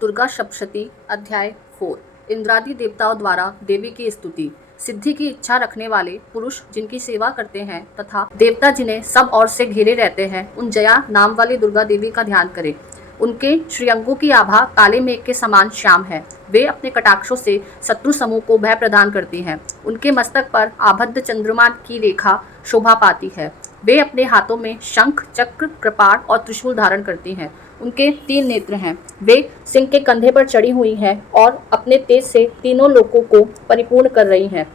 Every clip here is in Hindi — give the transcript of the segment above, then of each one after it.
दुर्गा सप्तशती अध्याय 4। इंद्रादि देवताओं द्वारा देवी की स्तुति। सिद्धि की इच्छा रखने वाले पुरुष जिनकी सेवा करते हैं तथा देवता जिन्हें सब ओर से घेरे रहते हैं, उन जया नाम वाली दुर्गा देवी का ध्यान करें। उनके श्रीअंगों की आभा काले मेघ के समान श्याम है। वे अपने कटाक्षों से शत्रु समूह को भय प्रदान करती हैं। उनके मस्तक पर आबद्ध चंद्रमा की रेखा शोभा पाती है। वे अपने हाथों में शंख, चक्र, कृपाण और त्रिशूल धारण करती हैं। उनके 3 नेत्र हैं। वे सिंह के कंधे पर चढ़ी हुई हैं और अपने तेज से तीनों लोकों को परिपूर्ण कर रही हैं।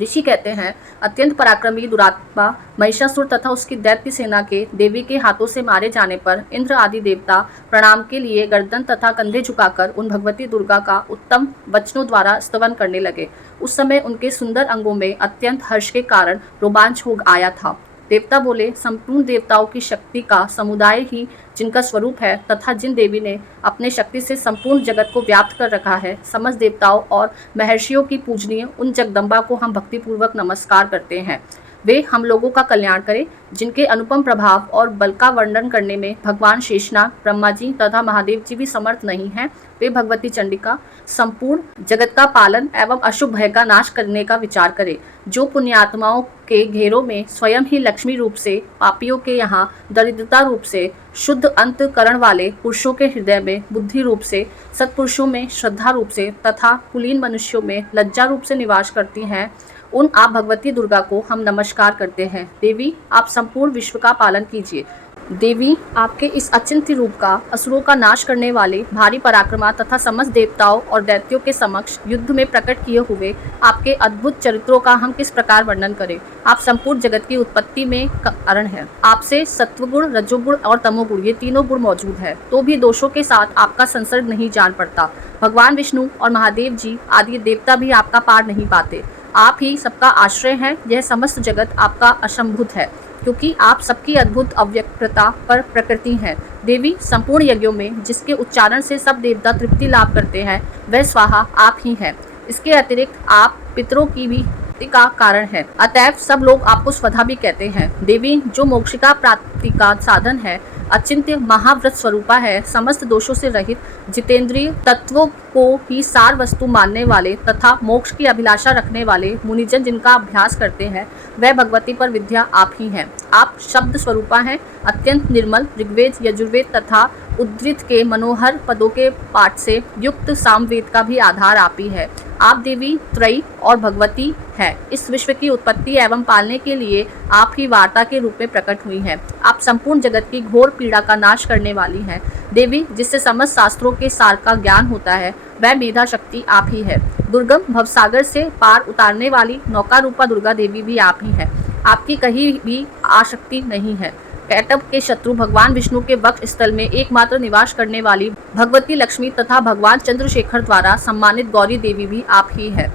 ऋषि कहते हैं, अत्यंत पराक्रमी दुरात्मा महिषासुर तथा उसकी दैत्य सेना के देवी के हाथों से मारे जाने पर इंद्र आदि देवता प्रणाम के लिए गर्दन तथा कंधे झुकाकर उन भगवती दुर्गा का उत्तम वचनों द्वारा स्तवन करने लगे। उस समय उनके सुंदर अंगों में अत्यंत हर्ष के कारण रोमांच हो आया था। देवता बोले, संपूर्ण देवताओं की शक्ति का समुदाय ही जिनका स्वरूप है तथा जिन देवी ने अपने शक्ति से संपूर्ण जगत को व्याप्त कर रखा है, समस्त देवताओं और महर्षियों की पूजनीय उन जगदम्बा को हम भक्तिपूर्वक नमस्कार करते हैं। वे हम लोगों का कल्याण करें। जिनके अनुपम प्रभाव और बल का वर्णन करने में भगवान शेषनाग, ब्रह्मा जी तथा महादेव जी भी समर्थ नहीं हैं, वे भगवती चंडिका संपूर्ण जगत का पालन एवं अशुभ भय का नाश करने का विचार करें। जो पुण्यात्माओं के घेरों में स्वयं ही लक्ष्मी रूप से, पापियों के यहाँ दरिद्रता रूप से, शुद्ध अंतकरण वाले पुरुषों के हृदय में बुद्धि रूप से, सत्पुरुषों में श्रद्धा रूप से तथा कुलीन मनुष्यों में लज्जा रूप से निवास करती हैं, उन आप भगवती दुर्गा को हम नमस्कार करते हैं। देवी, आप संपूर्ण विश्व का पालन कीजिए। देवी, आपके इस अचिंत्य रूप का असुरों का नाश करने वाले भारी पराक्रमा तथा समस्त देवताओं और दैत्यों के समक्ष युद्ध में प्रकट किए हुए आपके अद्भुत चरित्रों का हम किस प्रकार वर्णन करें। आप संपूर्ण जगत की उत्पत्ति में कारण है। आपसे सत्वगुण, रजोगुण और तमोगुण ये तीनों गुण मौजूद है, तो भी दोषों के साथ आपका संसर्ग नहीं जान पड़ता। भगवान विष्णु और महादेव जी आदि देवता भी आपका पार नहीं पाते। आप ही सबका आश्रय हैं। यह समस्त जगत आपका असंभूत है, क्योंकि आप सबकी अद्भुत अव्यक्तता पर प्रकृति हैं। देवी, संपूर्ण यज्ञों में जिसके उच्चारण से सब देवता तृप्ति लाभ करते हैं, वह स्वाहा आप ही हैं। इसके अतिरिक्त आप पितरों की भी का कारण है, अतएव सब लोग आपको स्वधा भी कहते हैं। देवी, जो मोक्षिका प्राप्ति का साधन है, अचिंत्य महाव्रत स्वरूपा है, समस्त दोषों से रहित, जितेंद्रिय, तत्वों को ही सार वस्तु मानने वाले तथा मोक्ष की अभिलाषा रखने वाले मुनिजन जिनका अभ्यास करते हैं, वह भगवती पर विद्या आप ही हैं। आप शब्द स्वरूपा हैं, अत्यंत निर्मल। ऋग्वेद, यजुर्वेद तथा उद्धृत के मनोहर पदों के पाठ से युक्त सामवेद का भी आधार आप ही है। आप देवी त्रयी और भगवती हैं। इस विश्व की उत्पत्ति एवं पालने के लिए आप ही वार्ता के रूप में प्रकट हुई हैं। आप संपूर्ण जगत की घोर पीड़ा का नाश करने वाली हैं। देवी, जिससे समस्त शास्त्रों के सार का ज्ञान होता है, वह मेधा शक्ति आप ही है। दुर्गम भवसागर से पार उतारने वाली नौका रूपा दुर्गा देवी भी आप ही है। आपकी कहीं भी आसक्ति नहीं है। कैटभ के शत्रु भगवान विष्णु के वक्ष स्थल में एकमात्र निवास करने वाली भगवती लक्ष्मी तथा भगवान चंद्रशेखर द्वारा सम्मानित गौरी देवी भी आप ही है।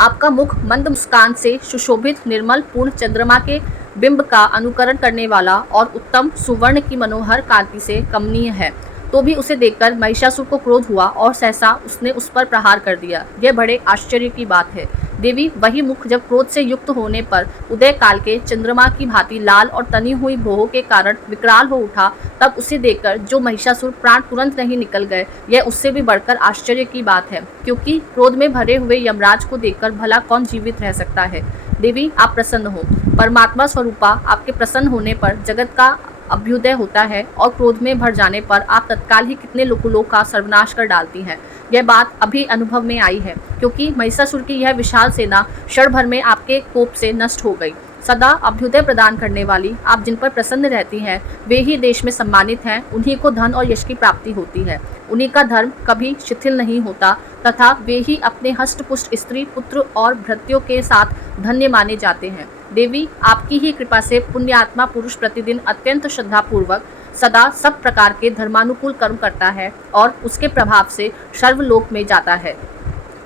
आपका मुख मंद मुस्कान से सुशोभित, निर्मल, पूर्ण चंद्रमा के बिंब का अनुकरण करने वाला और उत्तम सुवर्ण की मनोहर कांति से कमनीय है। तो भी उसे देखकर महिषासुर को क्रोध हुआ और सहसा उसने उस पर प्रहार कर दिया। यह बड़े आश्चर्य की बात है। देवी, वही मुख जब क्रोध से युक्त होने पर उदय काल के चंद्रमा की भांति लाल और तनी हुई भौहों के कारण विकराल हो उठा, तब उसे देखकर जो महिषासुर प्राण तुरंत नहीं निकल गए, यह उससे भी बढ़कर आश्चर्य की बात है, क्योंकि क्रोध में भरे हुए यमराज को देखकर भला कौन जीवित रह सकता है। देवी, आप प्रसन्न हो। परमात्मा स्वरूपा आपके प्रसन्न होने पर जगत का अभ्युदय होता है और क्रोध में भर जाने पर आप तत्काल ही कितने लोगों का सर्वनाश कर डालती हैं। यह बात अभी अनुभव में आई है, क्योंकि महिषासुर की यह विशाल सेना क्षण भर में आपके कोप से नष्ट हो गई। सदा अभ्युदय प्रदान करने वाली आप जिन पर प्रसन्न रहती हैं, वे ही देश में सम्मानित हैं। उन्हीं को धन और यश की प्राप्ति होती है। उन्हीं का धर्म कभी शिथिल नहीं होता तथा वे ही अपने हष्टपुष्ट स्त्री, पुत्र और भृत्यों के साथ धन्य माने जाते हैं। देवी, आपकी ही कृपा से पुण्यात्मा पुरुष प्रतिदिन अत्यंत श्रद्धापूर्वक सदा सब प्रकार के धर्मानुकूल कर्म करता है और उसके प्रभाव से सर्वलोक में जाता है।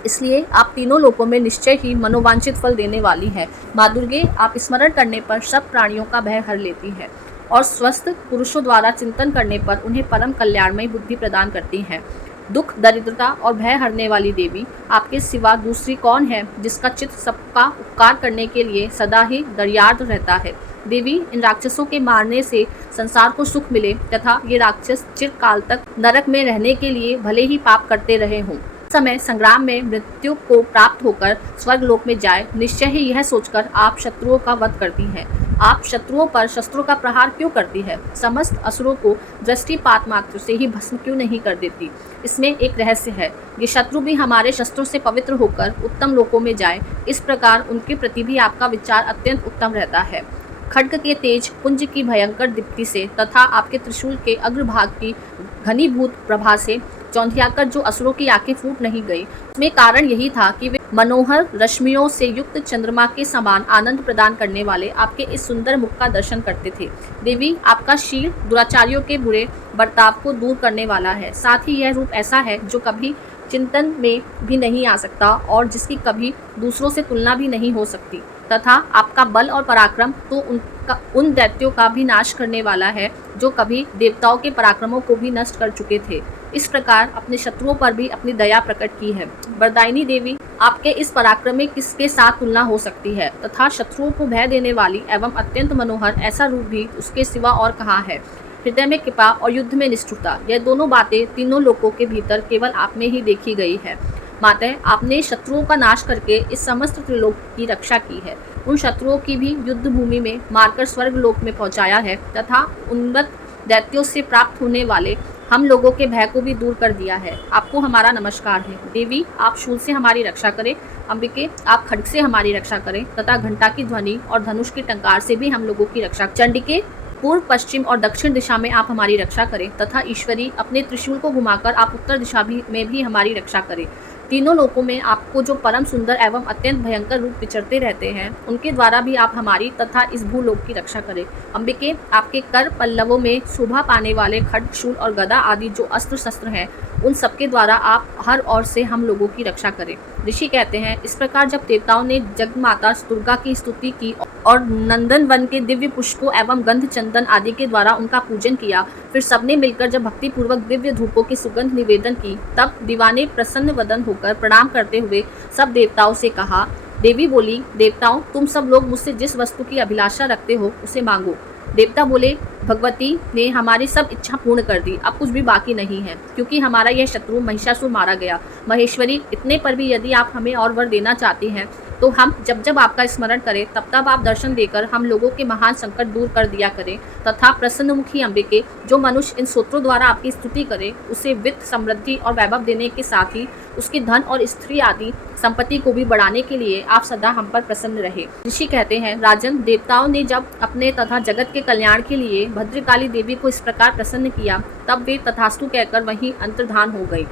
इसलिए आप तीनों लोकों में निश्चय ही मनोवांछित फल देने वाली हैं। माँ दुर्गे, आप स्मरण करने पर सब प्राणियों का भय हर लेती हैं और स्वस्थ पुरुषों द्वारा चिंतन करने पर उन्हें परम कल्याणमयी बुद्धि प्रदान करती हैं। दुख, दरिद्रता और भय हरने वाली देवी, आपके सिवा दूसरी कौन है जिसका चित्त सबका उपकार करने के लिए सदा ही दर्यार्द रहता है। देवी इन राक्षसों के मारने से संसार को सुख मिले तथा ये राक्षस चिरकाल तक नरक में रहने के लिए भले ही पाप करते रहे हों, समय संग्राम में मृत्यु को प्राप्त होकर स्वर्गलोक में जाए, निश्चय ही यह सोचकर आप शत्रुओं का वध करती हैं। आप शत्रुओं पर शस्त्रों का प्रहार क्यों करती है? समस्त असुरों को दृष्टिपात मात्र से ही भस्म क्यों नहीं कर देती? इसमें एक रहस्य है। ये शत्रु भी हमारे शस्त्रों से पवित्र होकर उत्तम लोकों में जाए, इस प्रकार उनके प्रति भी आपका विचार अत्यंत उत्तम रहता है। खड्ग के तेज पुंज की भयंकर दीप्ति से तथा आपके त्रिशूल के अग्रभाग की घनीभूत प्रभा से चौंधियाकर जो असुरों की आंखें फूट नहीं गई, उसमें कारण यही था कि वे मनोहर रश्मियों से युक्त चंद्रमा के समान आनंद प्रदान करने वाले आपके इस सुंदर मुख का दर्शन करते थे। देवी, आपका शील दुराचारियों के बुरे बर्ताव को दूर करने वाला है। साथ ही यह रूप ऐसा है जो कभी चिंतन में भी नहीं आ सकता और जिसकी कभी दूसरों से तुलना भी नहीं हो सकती, तथा आपका बल और पराक्रम तो उन दैत्यों का भी नाश करने वाला है जो कभी देवताओं के पराक्रमों को भी नष्ट कर चुके थे। इस प्रकार अपने शत्रुओं पर भी अपनी दया प्रकट की है। वरदायिनी देवी, आपके इस पराक्रम में किसके साथ तुलना हो सकती है, तथा शत्रुओं को भय देने वाली एवं अत्यंत मनोहर ऐसा रूप भी उसके सिवा और कहाँ है। हृदय में कृपा और युद्ध में निष्ठुरता, यह दोनों बातें तीनों लोकों के भीतर केवल आप में ही देखी गई है। माता, आपने शत्रुओं का नाश करके इस समस्त त्रिलोक की रक्षा की है। उन शत्रुओं की भी युद्ध भूमि में मारकर स्वर्ग लोक में पहुंचाया है तथा उन्नत दैत्यों से प्राप्त होने वाले हम लोगों के भय को भी दूर कर दिया है। आपको हमारा नमस्कार है। देवी, आप शूल से हमारी रक्षा करें। अंबिके, आप खड्ग से हमारी रक्षा करें तथा घंटा की ध्वनि और धनुष की टंकार से भी हम लोगों की रक्षा। चंडिके, पूर्व, पश्चिम और दक्षिण दिशा में आप हमारी रक्षा करें तथा ईश्वरी, अपने त्रिशूल को घुमाकर आप उत्तर दिशा में भी हमारी रक्षा करें। तीनों लोकों में आपको जो परम सुंदर एवं अत्यंत भयंकर रूप विचरते रहते हैं, उनके द्वारा भी आप हमारी तथा इस भूलोक की रक्षा करें। अंबिके, आपके कर पल्लवों में शोभा पाने वाले खड्ग, शूल और गदा आदि जो अस्त्र शस्त्र हैं, उन सबके द्वारा आप हर ओर से हम लोगों की रक्षा करें। ऋषि कहते हैं, इस प्रकार जब देवताओं ने जगमाता दुर्गा की स्तुति की और नंदन वन के दिव्य पुष्पों एवं गंध चंदन आदि के द्वारा उनका पूजन किया, फिर सबने मिलकर जब भक्ति पूर्वक दिव्य धूपों की सुगंध निवेदन की, तब दिवा ने प्रसन्न वदन होकर प्रणाम करते हुए सब देवताओं से कहा। देवी बोली, देवताओं, तुम सब लोग मुझसे जिस वस्तु की अभिलाषा रखते हो उसे मांगो। देवता बोले, भगवती ने हमारी सब इच्छा पूर्ण कर दी, अब कुछ भी बाकी नहीं है, क्योंकि हमारा यह शत्रु महिषासुर मारा गया। महेश्वरी, इतने पर भी यदि आप हमें और वर देना चाहती हैं तो हम जब जब आपका स्मरण करें तब तब आप दर्शन देकर हम लोगों के महान संकट दूर कर दिया करें, तथा प्रसन्नमुखी अंबिके, जो मनुष्य इन स्तोत्रों द्वारा आपकी स्तुति करे उसे वित्त, समृद्धि और वैभव देने के साथ ही उसकी धन और स्त्री आदि संपत्ति को भी बढ़ाने के लिए आप सदा हम पर प्रसन्न रहे। ऋषि कहते हैं, राजन, देवताओं ने जब अपने तथा जगत के कल्याण के लिए भद्रकाली देवी को इस प्रकार प्रसन्न किया, तब वे तथास्तु कहकर वहीं अंतर्धान हो गई।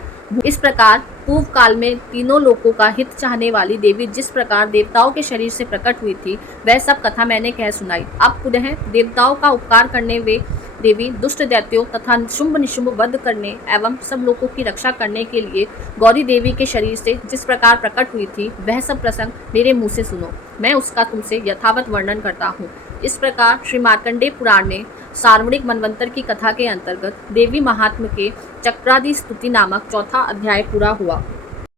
इस प्रकार पूर्व काल में तीनों लोकों का हित चाहने वाली देवी जिस प्रकार देवताओं के शरीर से प्रकट हुई थी, वह सब कथा मैंने कह सुनाई। अब पुनः देवताओं का उपकार करने वे देवी दुष्ट दैत्यों तथा शुंभ निशुंभ वध करने एवं सब लोगों की रक्षा करने के लिए गौरी देवी के शरीर से जिस प्रकार प्रकट हुई थी, वह सब प्रसंग मेरे मुँह से सुनो, मैं उसका तुमसे यथावत वर्णन करता हूँ। इस प्रकार श्री मार्कंडेय पुराण में सार्वणिक मनवंतर की कथा के अंतर्गत देवी महात्म्य के चक्रादि स्तुति नामक चौथा अध्याय पूरा हुआ।